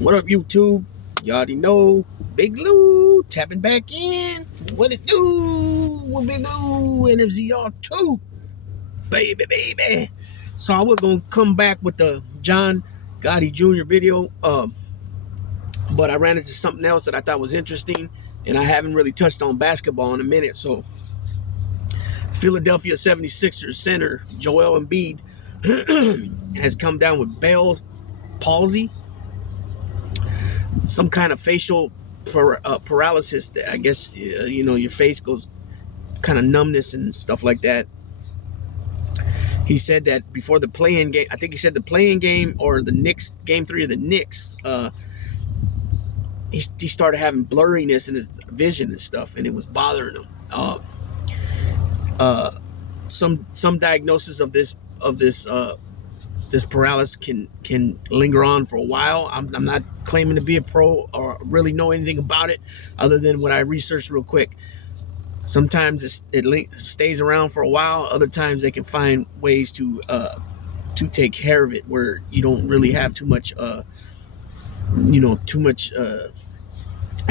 What up, YouTube? You already know. Big Lou tapping back in. What it do? What Big Lou NFZR2. Baby. So I was going to come back with the John Gotti Jr. video, but I ran into something else that I thought was interesting, and I haven't really touched on basketball in a minute. So Philadelphia 76ers center Joel Embiid has come down with Bell's palsy, some kind of facial paralysis. I guess your face goes kind of numbness and stuff like that. He said that before the play-in game, I think he said the play-in game or the Knicks game 3 of the Knicks, he started having blurriness in his vision and stuff, and it was bothering him. Some diagnosis of this paralysis can linger on for a while. I'm not claiming to be a pro or really know anything about it other than what I researched real quick. Sometimes it stays around for a while. Other times they can find ways to take care of it where you don't really have too much. It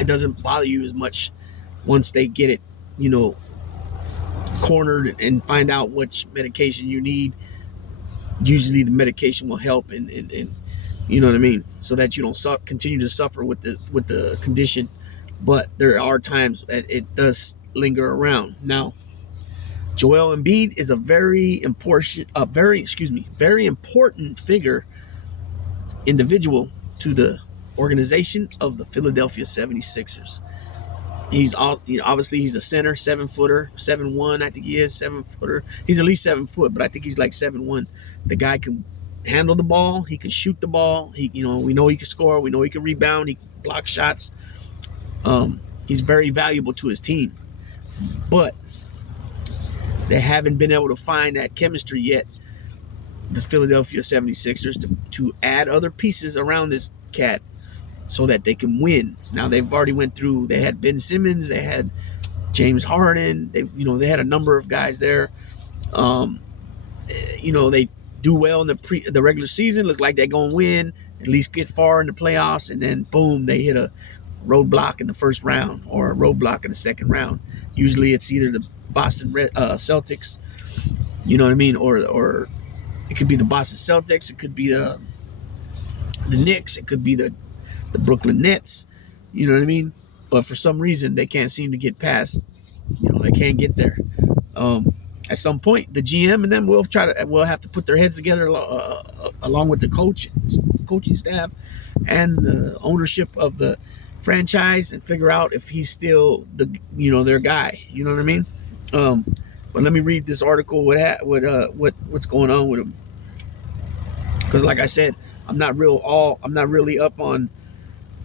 doesn't bother you as much once they get it, cornered and find out which medication you need. Usually the medication will help and you know what I mean, so that you don't continue to suffer with the condition. But there are times that it does linger around. Now, Joel Embiid is a very important figure, individual to the organization of the Philadelphia 76ers. He's a center, 7-footer, 7'1", I think he is, 7-footer. He's at least 7 foot, but I think he's like 7'1". The guy can handle the ball. He can shoot the ball. We know he can score. We know he can rebound. He can block shots. He's very valuable to his team, but they haven't been able to find that chemistry yet, the Philadelphia 76ers, to add other pieces around this cat so that they can win. Now they've already went through. They had Ben Simmons. They had James Harden. They had a number of guys there. They do well in the regular season. Look like they're gonna win, at least get far in the playoffs, and then boom, they hit a roadblock in the first round or a roadblock in the second round. Usually it's either the Boston Celtics, you know what I mean, or it could be the Boston Celtics. It could be the Knicks. It could be the Brooklyn Nets. You know what I mean? But for some reason they can't seem to get past. They can't get there. At some point, the GM and them will have to put their heads together along with the coaching staff and the ownership of the franchise and figure out if he's still their guy. You know what I mean? But let me read this article. What's going on with him? Because like I said, I'm not really up on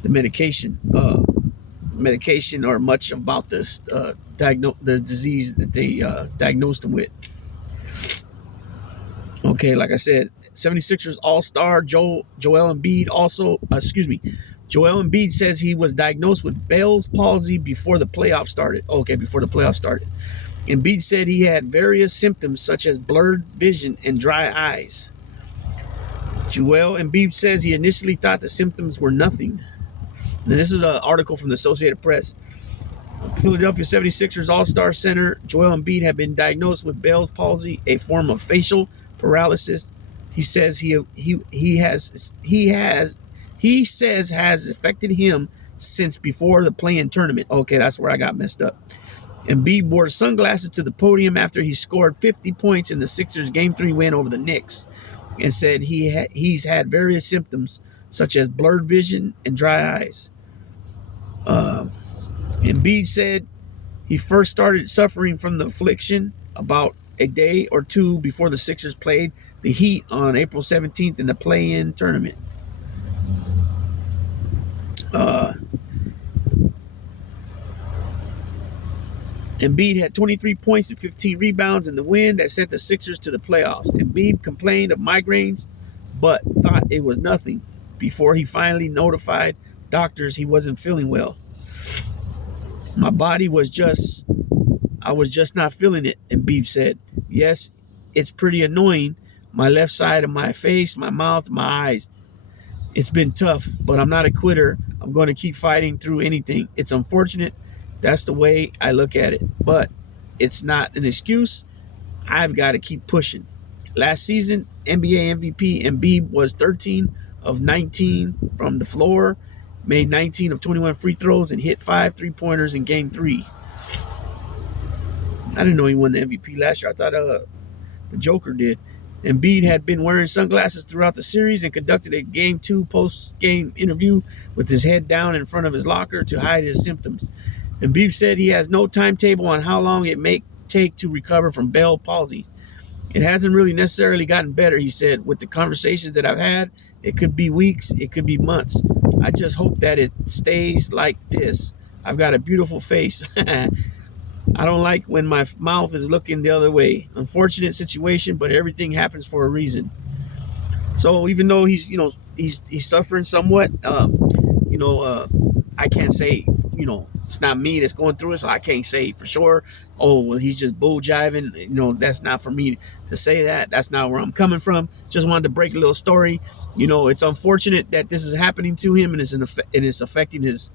the medication or much about this the disease that they diagnosed him with. Okay, like I said, 76ers All-Star Joel Embiid Joel Embiid says he was diagnosed with Bell's palsy before the playoffs started. Okay, before the playoffs started. Embiid said he had various symptoms such as blurred vision and dry eyes. Joel Embiid says he initially thought the symptoms were nothing. And this is an article from the Associated Press. Philadelphia 76ers All-Star center Joel Embiid had been diagnosed with Bell's palsy, a form of facial paralysis. He says has affected him since before the play-in tournament. Okay, that's where I got messed up. Embiid wore sunglasses to the podium after he scored 50 points in the Sixers Game 3 win over the Knicks, and said he's had various symptoms such as blurred vision and dry eyes. Embiid said he first started suffering from the affliction about a day or two before the Sixers played the Heat on April 17th in the play-in tournament. Embiid had 23 points and 15 rebounds in the win that sent the Sixers to the playoffs. Embiid complained of migraines, but thought it was nothing before he finally notified doctors he wasn't feeling well. I was just not feeling it, Embiid said. Yes, it's pretty annoying. My left side of my face, my mouth, my eyes. It's been tough, but I'm not a quitter. I'm going to keep fighting through anything. It's unfortunate. That's the way I look at it. But it's not an excuse. I've got to keep pushing. Last season, NBA MVP Embiid was 13 of 19 from the floor, made 19 of 21 free throws, and hit 5 3-pointers in Game 3. I didn't know he won the MVP last year. I thought the Joker did. Embiid had been wearing sunglasses throughout the series and conducted a Game 2 post-game interview with his head down in front of his locker to hide his symptoms. Embiid said he has no timetable on how long it may take to recover from Bell palsy. It hasn't really necessarily gotten better, he said. With the conversations that I've had, it could be weeks, it could be months. I just hope that it stays like this. I've got a beautiful face. I don't like when my mouth is looking the other way. Unfortunate situation, but everything happens for a reason. So even though he's suffering somewhat, I can't say, it's not me that's going through it, so I can't say for sure, oh, well, he's just bull jiving. That's not for me to say that. That's not where I'm coming from. Just wanted to break a little story. It's unfortunate that this is happening to him, and it's affecting his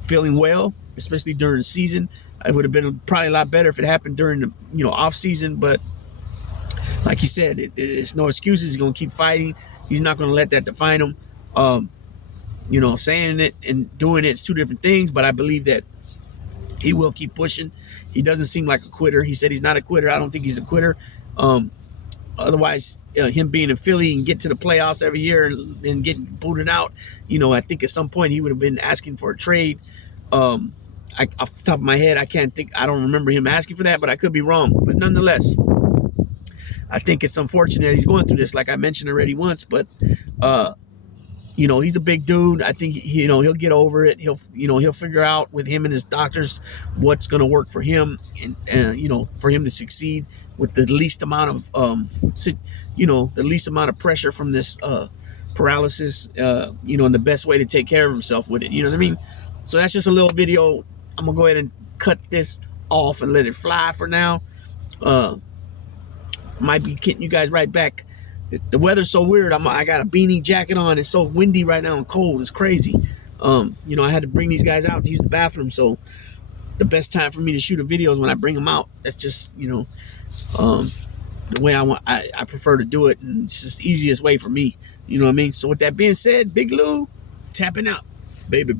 feeling well, especially during the season. It would have been probably a lot better if it happened during the off season, but like he said, it's no excuses. He's going to keep fighting. He's not going to let that define him. Saying it and doing it's two different things, but I believe that he will keep pushing. He doesn't seem like a quitter. He said he's not a quitter. I don't think he's a quitter. Otherwise, him being in Philly and get to the playoffs every year and getting booted out, I think at some point he would have been asking for a trade. Off the top of my head, I don't remember him asking for that, but I could be wrong. But nonetheless, I think it's unfortunate he's going through this, like I mentioned already once, but he's a big dude. I think he'll get over it. He'll figure out with him and his doctors what's going to work for him, and for him to succeed with the least amount of pressure from this paralysis, and the best way to take care of himself with it. You know what I mean? So that's just a little video. I'm gonna go ahead and cut this off and let it fly for now. Might be getting you guys right back. The weather's so weird. I got a beanie jacket on. It's so windy right now and cold. It's crazy. I had to bring these guys out to use the bathroom. So the best time for me to shoot a video is when I bring them out. That's just the way I prefer to do it, and it's just the easiest way for me. You know what I mean? So with that being said, Big Lou tapping out, baby.